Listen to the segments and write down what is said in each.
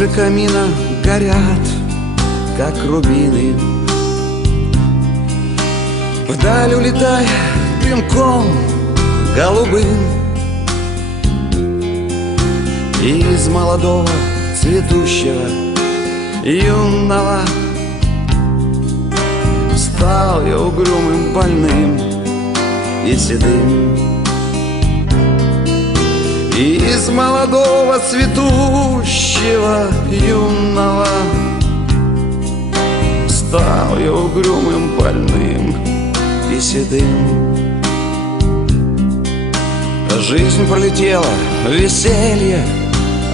Искры камина горят, как рубины. Вдаль улетай дымком голубым. Из молодого, цветущего, юного стал я угрюмым, больным и седым. Из молодого, цветущего, юного стал я угрюмым, больным и седым. Жизнь пролетела, веселье,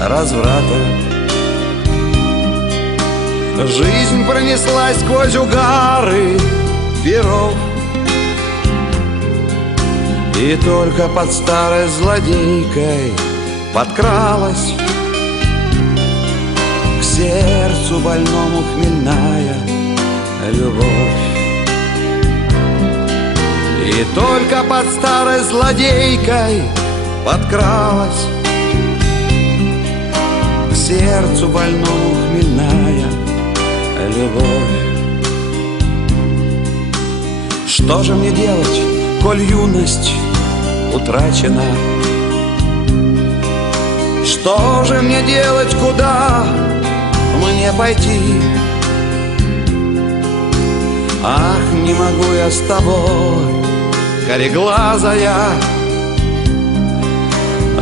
разврата. Жизнь пронеслась сквозь угары перов. И только под старой злодейкой подкралась к сердцу больному хмельная любовь. И только под старой злодейкой подкралась к сердцу больному хмельная любовь. Что же мне делать, коль юность утрачена? Что же мне делать, куда мне пойти? Ах, не могу я с тобой, кореглазая,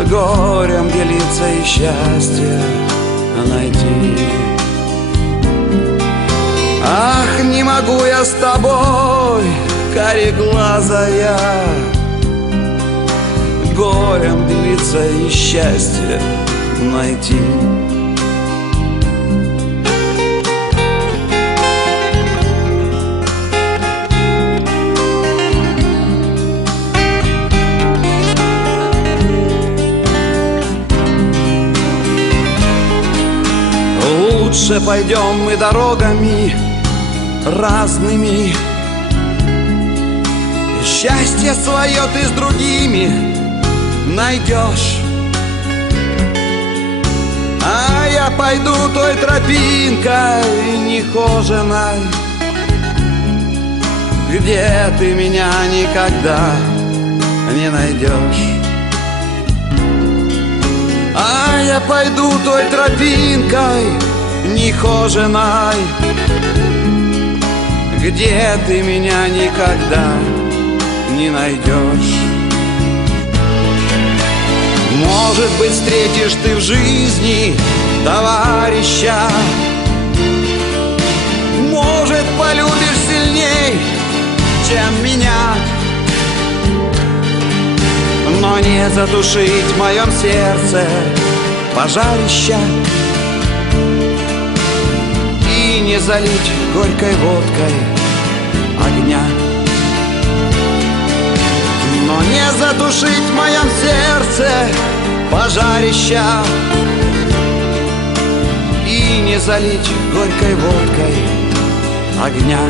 горем делиться и счастье найти. Ах, не могу я с тобой, кореглазая, горем делиться и счастье найти. Лучше пойдем мы дорогами разными, и счастье свое ты с другими найдешь. А я пойду той тропинкой нехоженой, где ты меня никогда не найдешь. А я пойду той тропинкой нехоженой, где ты меня никогда не найдешь. Может быть, встретишь ты в жизни товарища, может, полюбишь сильней, чем меня, но не затушить в моем сердце пожарища и не залить горькой водкой огня. Но не затушить в моем сердце пожарища и не залить горькой водкой огня.